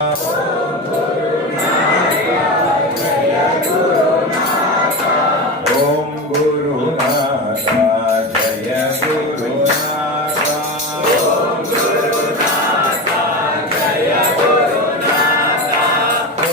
ಓಂ ಗುರುನಾಥ ಜಯ ಗುರುನಾಥ. ಓಂ ಗುರುನಾಥ ಜಯ ಗುರುನಾಥ.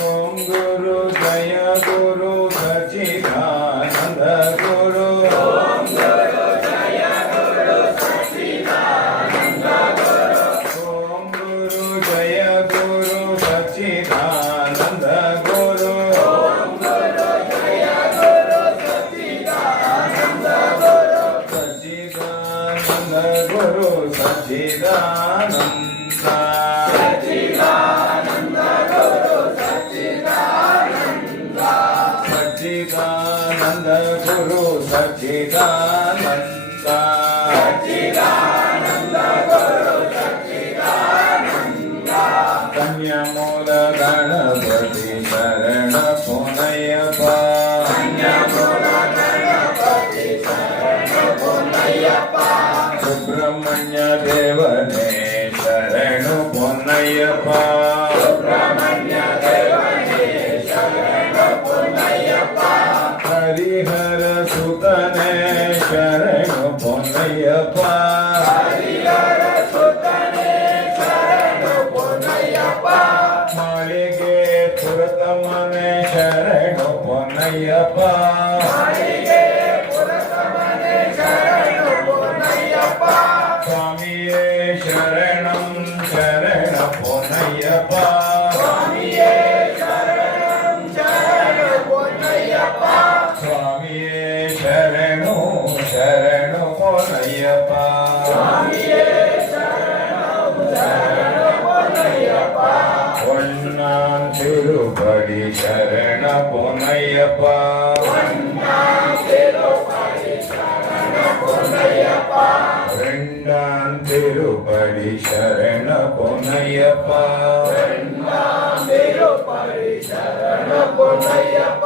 ಓಂ ಗುರು ಜಯ ಗುರು ಸಚ್ಚಿದಾನಂದ ಗುರು. ಓಂ ಗುರು ಜಯ ಗುರು ಸಚ್ಚಿದಾನಂದ ಗುರು. ಓಂ ಗುರು ಜಯ ಗುರು ಸಚ್ಚಿದಾನಂದ ಗುರು. ಓಂ ಗುರು ಜಯ ಗುರು ಸಚ್ಚಿದಾನಂದ ಗುರು. ಸಚ್ಚಿದಾನಂದ ಗುರು ಸಚ್ಚಿದಾನಂದ. ಸಚ್ಚಿದಾನಂದ ಗುರು ಸಚ್ಚಿದಾನಂದ. ಸಚ್ಚಿದಾನಂದ ಗುರು ಸಚ್ಚಿದಾನಂದ. ಸಚ್ಚಿದಾನಂದ ಗುರು ಸಚ್ಚಿದಾನಂದ. ಕನ್ಯಮೂಲ ಗಣಪತಿ ಶರಣ ಪುನಯ್ಯಪ್ಪ. ಕನ್ಯಮೂಲ ಗಣಪತಿ ಶರಣ ಪುನಯ್ಯಪ್ಪ. ಸುಬ್ರಹ್ಮಣ್ಯ ದೇವನೇ ಶರಣು ಪೊನ್ನಯ್ಯಪ್ಪ. ಸುಬ್ರಹ್ಮಣ್ಯ ದೇವನೇ ಶರಣು ಪೊನ್ನಯ್ಯಪ್ಪ. ಹರಿಹರ ಸುತನೇ ಶರಣು ಪೊನ್ನಯ್ಯಪ್ಪ. ಹರಿಹರ ಸುತನೇ ಶರಣು ಪೊನ್ನಯ್ಯಪ್ಪ. ಮಾಳಿಗೆ ಪುರತಮನೆ ಶರಣು ಪೊನ್ನಯ್ಯಪ್ಪ. ಮಾಳಿಗೆ ಪುರತಮನೆ ಶರಣು ಪೊನ್ನಯ್ಯಪ್ಪ. ಸ್ವಾಮಿಯೇ ಶರಣಂ ಶರಣ ಪೊನ್ನಯ್ಯಪ್ಪ. ಸ್ವಾಮಿಯೇ ಶರಣಂ ಶರಣ ಪೊನ್ನಯ್ಯಪ್ಪ. ಸ್ವಾಮಿಯೇ ಶರಣು ಶರಣು ಪೊನ್ನಯ್ಯಪ್ಪ. ಸ್ವಾಮಿಯೇ ಶರಣಂ ಶರಣ ಪೊನ್ನಯ್ಯಪ್ಪ. ஒன்னாம் திருப்படி சரண பொன்னையப்ப. ஒன்னாம் திருப்படி சரண பொன்னையப்ப. ரெண்டாம் திருப்படி சரண பொன்னையப்ப. ரெண்டாம் திருப்படி சரண பொன்னையப்ப.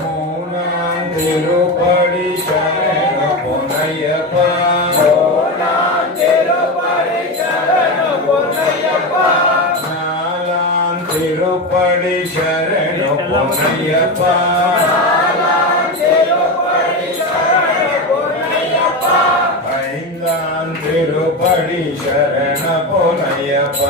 மூணாம் திருப்படி சரண பொன்னையப்ப. மூணாம் திருப்படி சரண பொன்னையப்ப. நாலாம் திருப்படி சரண பொன்னையப்ப. நாலாம் திருப்படி சரண பொன்னையப்ப. ஐந்தாம் திருப்படி சரண பொன்னையப்ப.